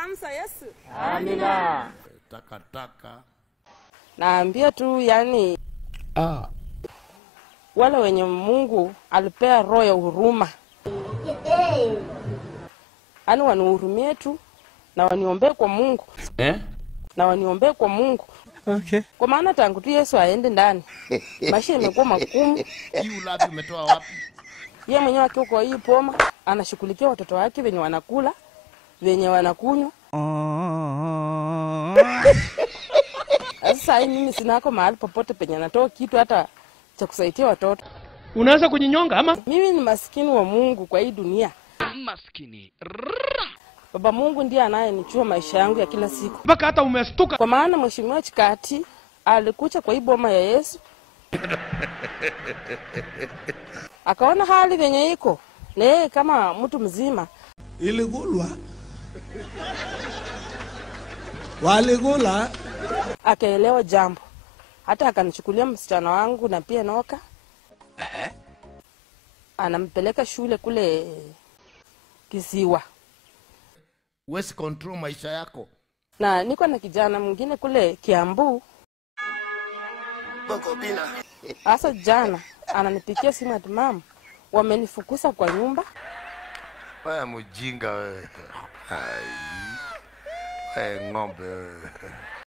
Alamsa Yesu. Amina. Takataka. Naambia tu yani wale wenye Mungu alipea roho ya huruma. Ani wanihurumie tu na waniombee kwa Mungu. Na waniombee kwa Mungu. Okay. Kwa maana tangu tu Yesu aende ndani, maisha imekuwa magumu. Hii ulapi umetoa wapi? Yeye mwenyewe akiwa kwa hii poma anashughulikia watoto wake wenye wanakula, wenye wanakunywa. Sasa hii mimi sinako mahali popote penye natoa kitu hata cha kusaidia watoto. Unaanza kujinyonga ama? Mimi ni maskini wa Mungu kwa hii dunia. Maskini. Baba Mungu ndiye anayenichua maisha yangu ya kila siku. Mpaka hata umestuka. Kwa maana Mheshimiwa Chikati alikuja kwa hii boma ya Yesu. Akaona hali venye iko. Na yeye kama mtu mzima iligulwa. Waligula. Akaelewa jambo. Hata akanichukulia msichana wangu na pia Noka. Anampeleka shule kule Kisiwa. Huwezi control maisha yako. Na niko na kijana mwingine kule Kiambu. Asa jana ananipikia simu ati mama wamenifukuza kwa nyumba. Wewe mjinga wewe. Wewe ng'ombe wewe.